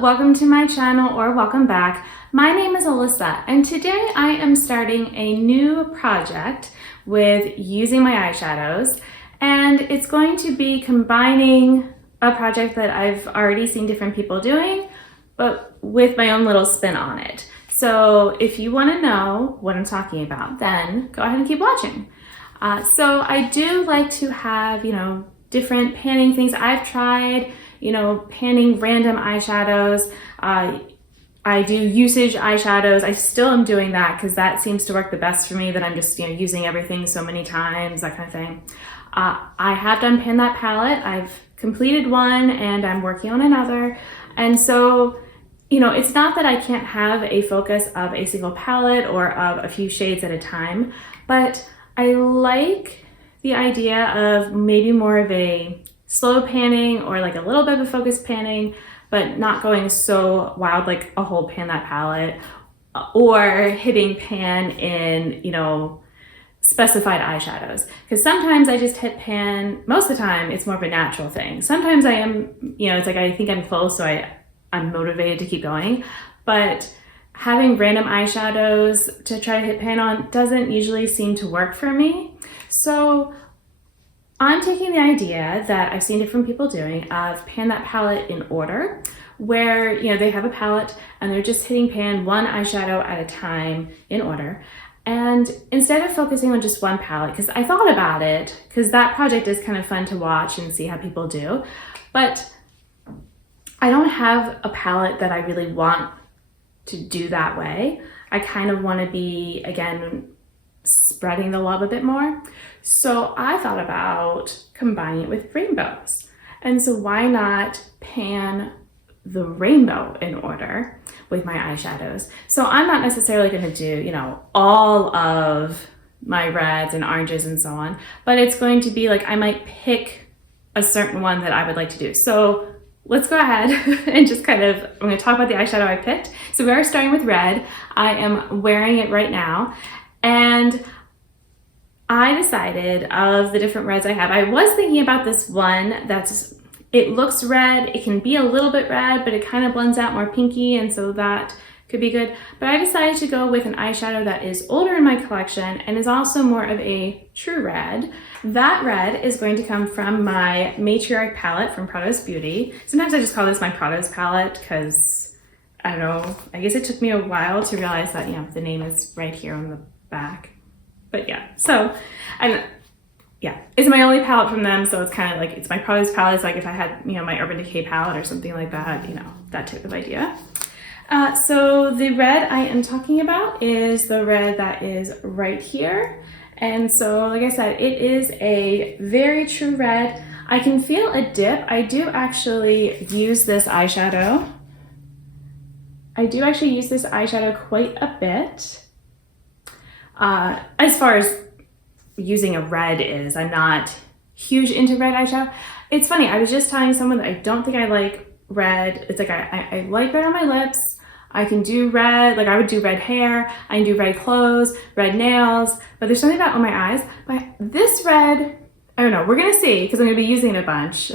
welcome to my channel or welcome back. My name is Alyssa and today I am starting a new project with using my eyeshadows, and it's going to be combining a project that I've already seen different people doing but with my own little spin on it. So if you want to know what I'm talking about, then go ahead and keep watching. So I do like to have, different panning things. I've tried panning random eyeshadows. I do usage eyeshadows. I still am doing that because that seems to work the best for me, that I'm just using everything so many times, that kind of thing. I have done Pan That palette. I've completed one and I'm working on another. And so, it's not that I can't have a focus of a single palette or of a few shades at a time, but I like the idea of maybe more of a slow panning or like a little bit of a focused panning, but not going so wild like a whole Pan That palette, or hitting pan in, specified eyeshadows. Because sometimes I just hit pan, most of the time it's more of a natural thing. Sometimes I am, it's like I think I'm close, so I'm motivated to keep going. But having random eyeshadows to try to hit pan on doesn't usually seem to work for me. So I'm taking the idea that I've seen different people doing of Pan That palette in order, where they have a palette and they're just hitting pan one eyeshadow at a time in order. And instead of focusing on just one palette, because I thought about it, because that project is kind of fun to watch and see how people do, but I don't have a palette that I really want to do that way. I kind of want to be, again, spreading the love a bit more. So I thought about combining it with rainbows. And so why not pan the rainbow in order with my eyeshadows? So I'm not necessarily going to do, all of my reds and oranges and so on, but it's going to be like I might pick a certain one that I would like to do. So let's go ahead and just I'm going to talk about the eyeshadow I picked. So we are starting with red. I am wearing it right now. And I decided, of the different reds I have, I was thinking about this one it looks red, it can be a little bit red, but it kind of blends out more pinky, and so that could be good. But I decided to go with an eyeshadow that is older in my collection and is also more of a true red. That red is going to come from my Matriarch palette from Prada's Beauty. Sometimes I just call this my Prada's palette because, I don't know, I guess it took me a while to realize that, the name is right here on the back. But yeah, so, and yeah, it's my only palette from them, so it's kind of like, it's my Prada's palette. It's like if I had, my Urban Decay palette or something like that, that type of idea. So the red I am talking about is the red that is right here. And so, like I said, it is a very true red. I can feel a dip. I do actually use this eyeshadow. Quite a bit. As far as using a red is, I'm not huge into red eyeshadow. It's funny, I was just telling someone that I don't think I like red. It's like I like red on my lips. I can do red, like I would do red hair, I can do red clothes, red nails, but there's something about on my eyes. But this red, I don't know, we're gonna see because I'm gonna be using it a bunch.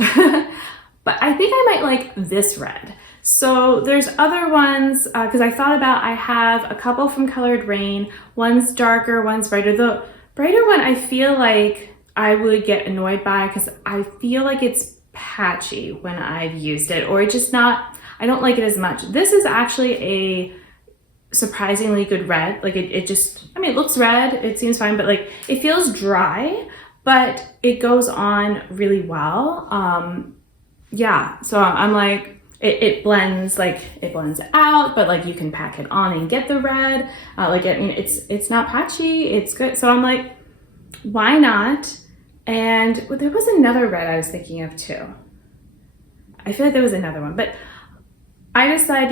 But I think I might like this red. So there's other ones, because I thought about, I have a couple from Colored Rain. One's darker, one's brighter. The brighter one I feel like I would get annoyed by because I feel like it's patchy when I've used it, or it's just not, I don't like it as much. This is actually a surprisingly good red. Like it just, it looks red, it seems fine, but like it feels dry, but it goes on really well. Yeah, so I'm like, it blends out, but like you can pack it on and get the red. It's not patchy, it's good. So I'm like, why not? And there was another red I was thinking of too. I feel like there was another one, but I decided,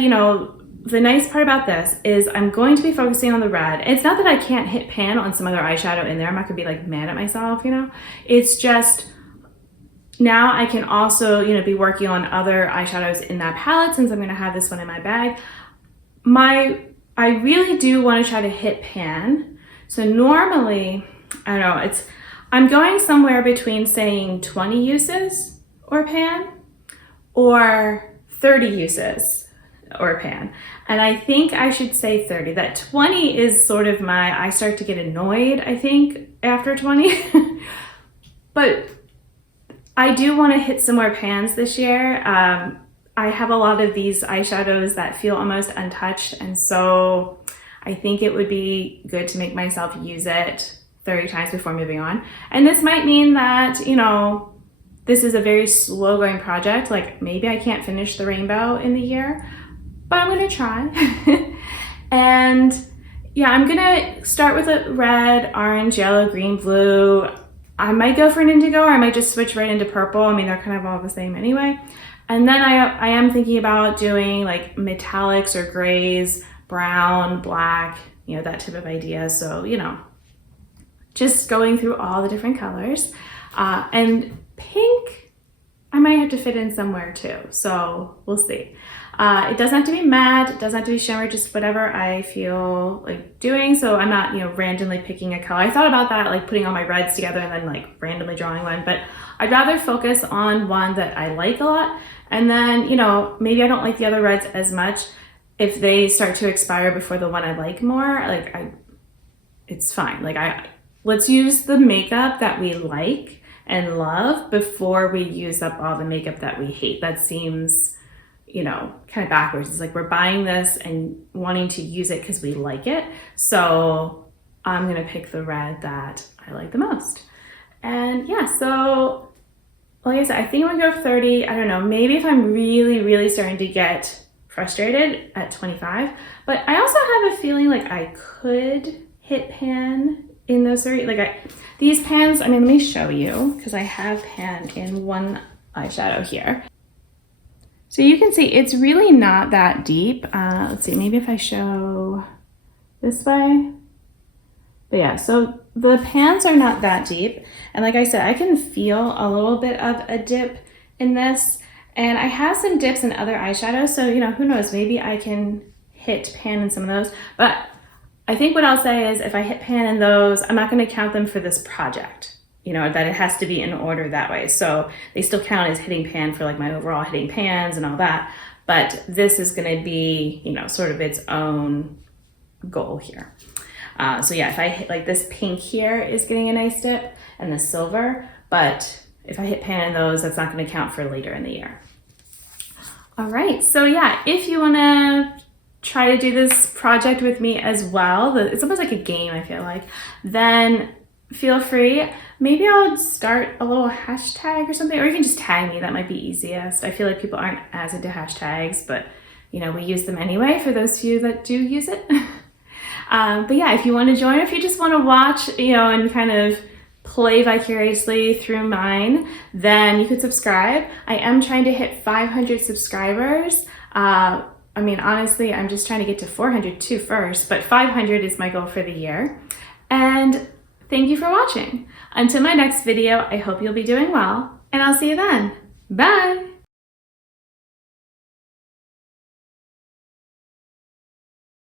the nice part about this is I'm going to be focusing on the red. It's not that I can't hit pan on some other eyeshadow in there. I'm not gonna be like mad at myself, It's just, now I can also, be working on other eyeshadows in that palette since I'm going to have this one in my bag. I really do want to try to hit pan. So normally, I don't know, I'm going somewhere between saying 20 uses or pan or 30 uses or pan. And I think I should say 30. That 20 is sort of I start to get annoyed, I think, after 20. But I do want to hit some more pans this year. I have a lot of these eyeshadows that feel almost untouched, and so I think it would be good to make myself use it 30 times before moving on. And this might mean that, you know, this is a very slow going project. Like maybe I can't finish the rainbow in the year, but I'm gonna try. And yeah, I'm gonna start with a red, orange, yellow, green, blue. I might go for an indigo, or I might just switch right into purple. I mean, they're kind of all the same anyway. And then I am thinking about doing like metallics or grays, brown, black, you know, that type of idea. So, you know, just going through all the different colors. And pink, I might have to fit in somewhere too. So we'll see. It doesn't have to be matte, it doesn't have to be shimmer, just whatever I feel like doing. So I'm not, you know, randomly picking a color. I thought about that, like putting all my reds together and then like randomly drawing one, but I'd rather focus on one that I like a lot. And then, you know, maybe I don't like the other reds as much. If they start to expire before the one I like more, like it's fine. Like let's use the makeup that we like and love before we use up all the makeup that we hate. That seems, you know, kind of backwards. It's like we're buying this and wanting to use it because we like it. So I'm gonna pick the red that I like the most. And yeah, so like I said, I think I'm gonna go 30. I don't know, maybe if I'm really, really starting to get frustrated at 25. But I also have a feeling like I could hit pan in those 30. Like these pans, I mean, let me show you, because I have pan in one eyeshadow here. So you can see it's really not that deep. Let's see, maybe if I show this way. But yeah, so the pans are not that deep. And like I said, I can feel a little bit of a dip in this. And I have some dips in other eyeshadows. So, you know, who knows, maybe I can hit pan in some of those. But I think what I'll say is if I hit pan in those, I'm not gonna count them for this project. You know, that it has to be in order that way. So they still count as hitting pan for like my overall hitting pans and all that. But this is gonna be, you know, sort of its own goal here. So yeah, if I hit like this pink here is getting a nice dip and the silver, but if I hit pan in those, that's not gonna count for later in the year. All right, so yeah, if you wanna try to do this project with me as well, it's almost like a game, I feel like, then feel free. Maybe I'll start a little hashtag or something, or you can just tag me, that might be easiest. I feel like people aren't as into hashtags, but you know, we use them anyway for those few that do use it. But yeah, if you want to join, if you just want to watch, you know, and kind of play vicariously through mine, then you could subscribe. I am trying to hit 500 subscribers. I mean, honestly, I'm just trying to get to 400 too first, but 500 is my goal for the year. And thank you for watching. Until my next video, I hope you'll be doing well, and I'll see you then. Bye!